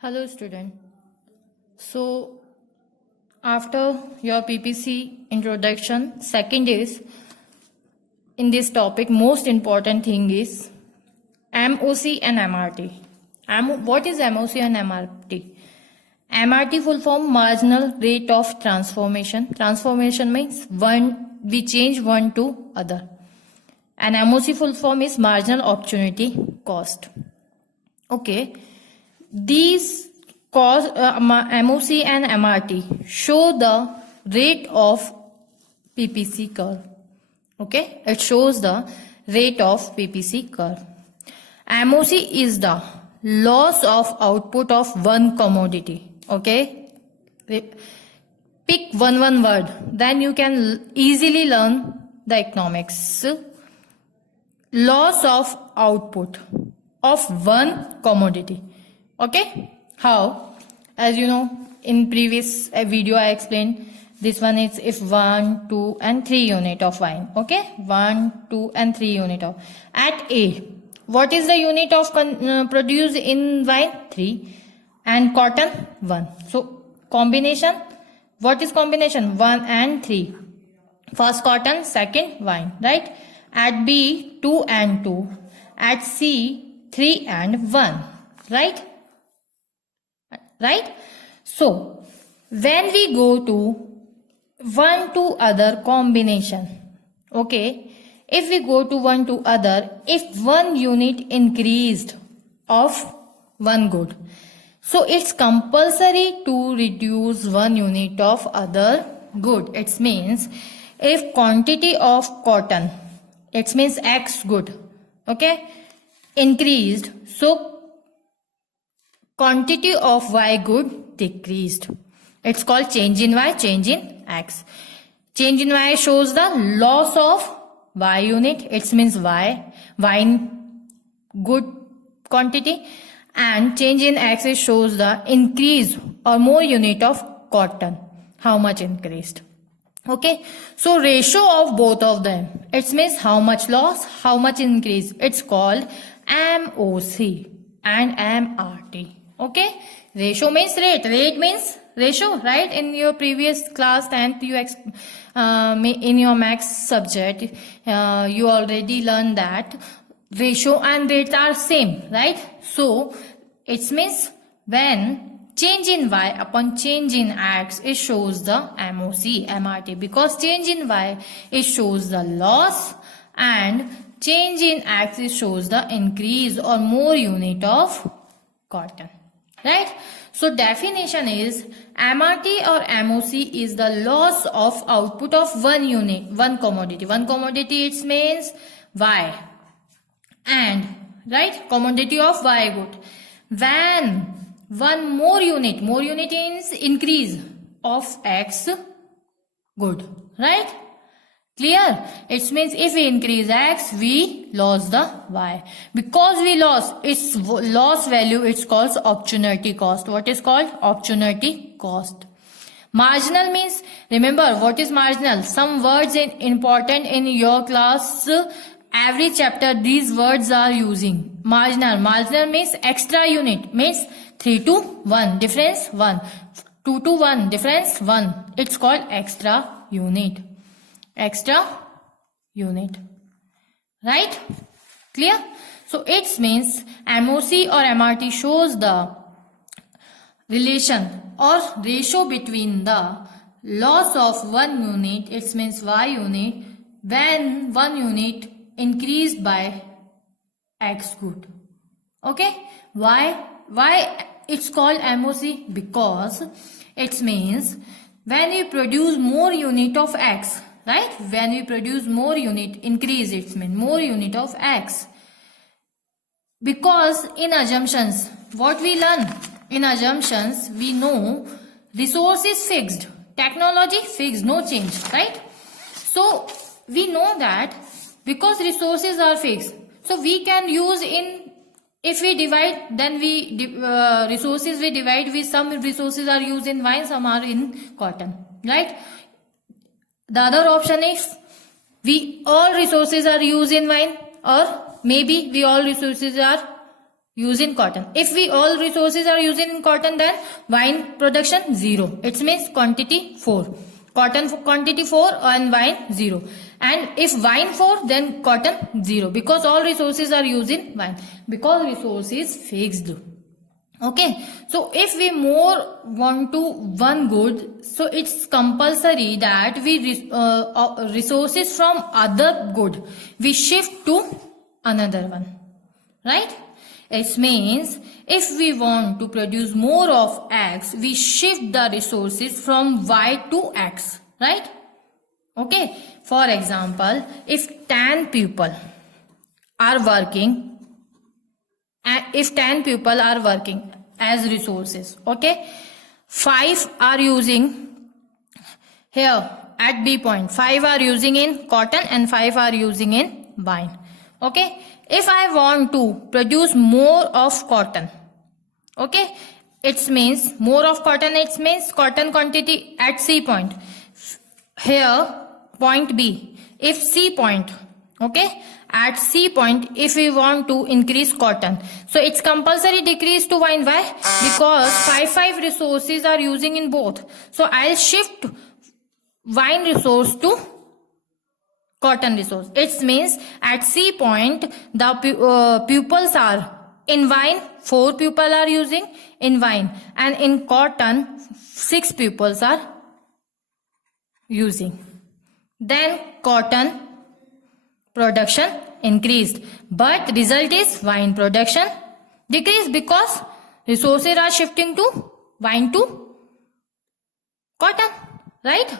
Hello student. So after your PPC introduction, second is in this topic most important thing is MOC and MRT. What is MOC and MRT? MRT full form marginal rate of transformation. Transformation means we change one to other. And MOC full form is marginal opportunity cost. Okay. These MOC and MRT show the rate of PPC curve. Okay, it shows the rate of PPC curve. MOC is the loss of output of one commodity. Okay, pick one word, then you can easily learn the economics. Loss of output of one commodity. Okay, how? As you know, in previous video I explained this one is if 1, 2 and 3 unit of wine. Okay, 1, 2 and 3 unit of at A. What is the unit of produced in wine? 3 and cotton 1. So combination, what is combination? 1 and 3. First cotton, second wine, right? At B 2 and 2. At C 3 and 1, right? Right? So, when we go to one to other combination, okay, if we go to one to other, if one unit increased of one good, so it's compulsory to reduce one unit of other good. It means if quantity of cotton, it means X good, okay, increased, so quantity of Y good decreased. It's called change in Y, change in X. Change in Y shows the loss of Y unit. It means wine good quantity. And change in X shows the increase or more unit of cotton. How much increased. Okay. So ratio of both of them. It means how much loss, how much increase. It's called MOC and MRT. Okay, ratio means rate. Rate means ratio, right? In your previous class 10th, in your max subject, you already learned that ratio and rate are same, right? So it means when change in Y upon change in X, it shows the MOC, MRT, because change in Y, it shows the loss, and change in X, it shows the increase or more unit of cotton. Right? So definition is MRT or MOC is the loss of output of one unit, one commodity. One commodity it means Y. And right, commodity of Y good. When one more unit means increase of X good. Right? Clear? It means if we increase X, we lose the Y. Because we lost its loss value, it's called opportunity cost. What is called? Opportunity cost. Marginal means, remember what is marginal? Some words important in your class. Every chapter these words are using. Marginal. Marginal means extra unit. Means 3 to 1. Difference 1. 2 to 1. Difference 1. It's called extra unit. Extra unit, right? Clear? So it means MOC or MRT shows the relation or ratio between the loss of one unit, it means Y unit, when one unit increased by X good. Okay? Why it's called MOC? Because it means when you produce more unit of X, right? When we produce more unit, increase it means more unit of X. Because in assumptions, what we learn? In assumptions, we know resource is fixed. Technology fixed, no change, right? So, we know that because resources are fixed. So, we can use if we divide, then resources we divide with some resources are used in wine, some are in cotton, right? The other option is all resources are used in wine, or maybe all resources are used in cotton. If we all resources are used in cotton, then wine production 0. It means quantity 4. Cotton quantity 4 and wine 0. And if wine 4, then cotton 0, because all resources are used in wine, because resource is fixed. Okay, so if we more want to one good, so it's compulsory that we resources from other good we shift to another one, right? It means if we want to produce more of X, we shift the resources from Y to X, right? Okay, for example, if 10 people are working, as resources, okay, 5 are using here at B point, 5 are using in cotton and 5 are using in wine. Okay, if I want to produce more of cotton, okay, it means more of cotton, it means cotton quantity at C point, here point B, if C point, okay, at C point, if we want to increase cotton, so it's compulsory decrease to wine. Why? Because 5 resources are using in both, so I'll shift wine resource to cotton resource. It means at C point the pupils are in wine, 4 people are using in wine, and in cotton 6 pupils are using. Then cotton production increased, but result is wine production decreased, because resources are shifting to wine to cotton, right?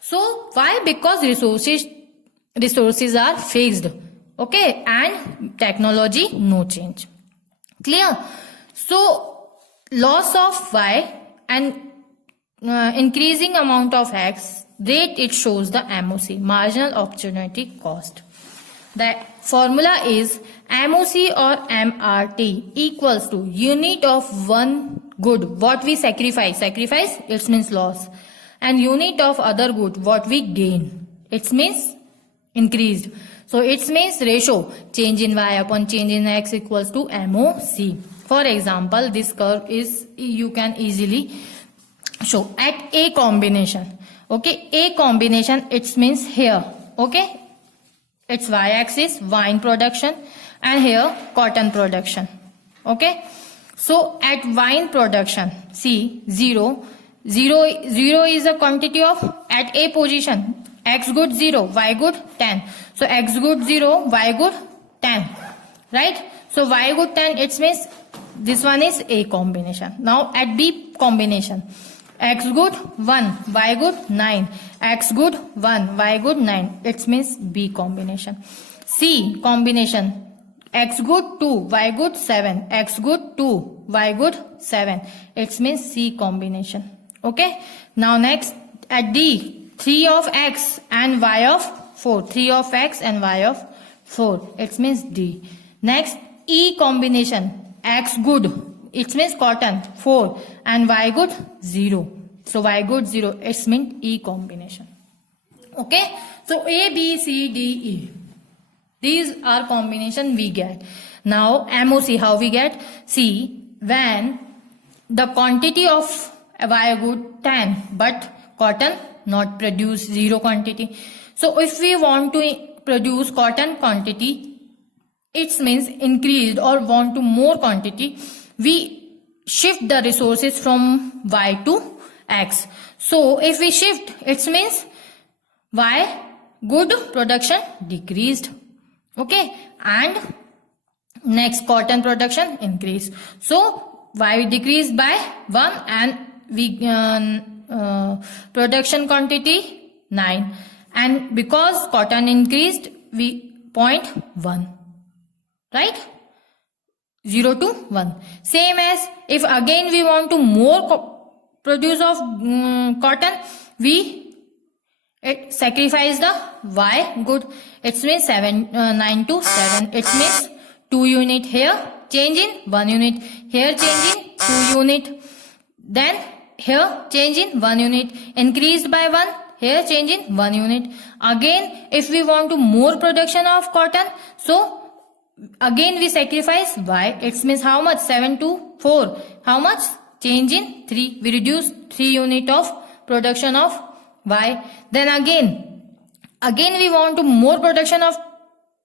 So why? Because resources are fixed, okay, and technology no change. Clear? So loss of Y and increasing amount of X rate, it shows the MOC, marginal opportunity cost. The formula is MOC or MRT equals to unit of one good what we sacrifice, it means loss, and unit of other good what we gain, it means increased. So it means ratio change in Y upon change in X equals to MOC. For example, this curve is, you can easily show at A combination. Okay, A combination, it means here, okay, it's y-axis wine production and here cotton production. Okay, so at wine production, see 0 is a quantity of at A position, X good 0, Y good 10. So X good 0, Y good 10, right? So Y good 10, it means this one is A combination. Now at B combination, X good 1, Y good 9, X good 1, Y good 9, it means B combination. C combination, X good 2, Y good 7, X good 2, Y good 7, it means C combination. Okay, now next at D, 3 of X and Y of 4, 3 of X and Y of 4, it means D. Next E combination, X good, it means cotton 4 and Y good 0. So Y good 0, it means E combination. Okay, so A, B, C, D, E. These are combination we get. Now MOC, how we get? See, when the quantity of Y good 10 but cotton not produce 0 quantity. So if we want to produce cotton quantity, it means increased or want to more quantity, we shift the resources from Y to X. So if we shift, it means Y good production decreased. Okay, and next cotton production increased. So Y decreased by 1 and we production quantity 9, and because cotton increased, we 0.1, right? 0 to 1. Same as if again we want to more produce of cotton, we sacrifice the Y good. It means 9 to 7. It means 2 unit here, change in 1 unit. Here change in 2 unit. Then here change in 1 unit. Increased by 1. Here change in 1 unit. Again, if we want to more production of cotton, so again we sacrifice y. It means how much? 7 to 4. How much? Change in 3. We reduce 3 unit of production of y. Then again we want to more production of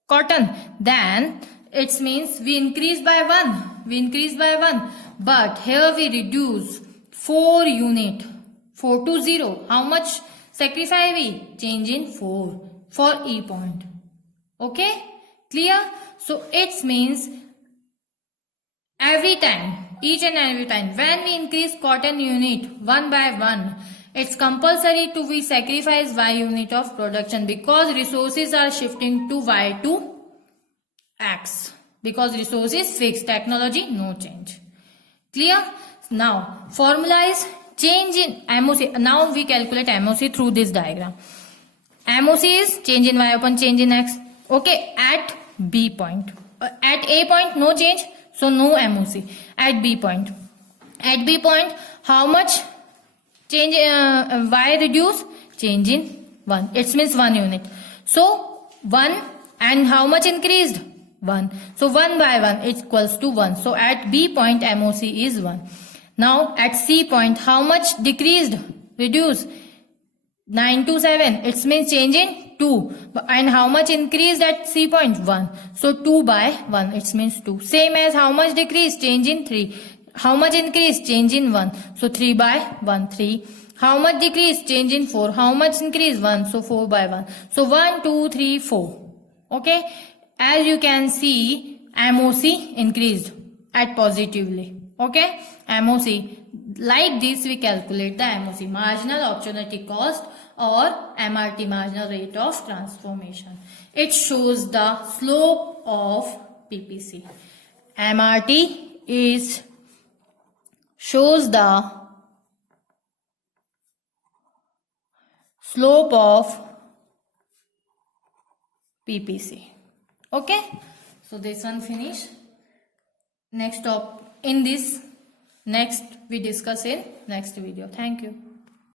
cotton. Then it means we increase by 1. We increase by 1. But here we reduce 4 unit. 4 to 0. How much sacrifice we? Change in 4 for E point. Okay? Clear? So it means every time, each and every time, when we increase cotton unit 1 by 1, it's compulsory to we sacrifice y unit of production because resources are shifting to y to x. Because resource is fixed, technology no change. Clear? Now formula is change in MOC. Now we calculate MOC through this diagram. MOC is change in y upon change in x. Okay, at B point. At A point no change, so no MOC. At B point. At B point, how much change y reduce? Change in 1. It means 1 unit. So 1 and how much increased? 1. So 1 by 1 equals to 1. So at B point MOC is 1. Now at C point how much decreased? Reduce 9 to 7. It means change in 2. And how much increased at C point? 1. So 2 by 1. It means 2. Same as how much decreased? Change in 3. How much increased? Change in 1. So 3 by 1. 3. How much decreased? Change in 4. How much increased? 1. So 4 by 1. So 1, 2, 3, 4. Okay. As you can see, MOC increased at positively. Okay. MOC. Like this we calculate the MOC, marginal opportunity cost, or MRT, marginal rate of transformation. It shows the slope of PPC. MRT shows the slope of PPC. Okay, so this one finish. Next we discuss in next video. Thank you.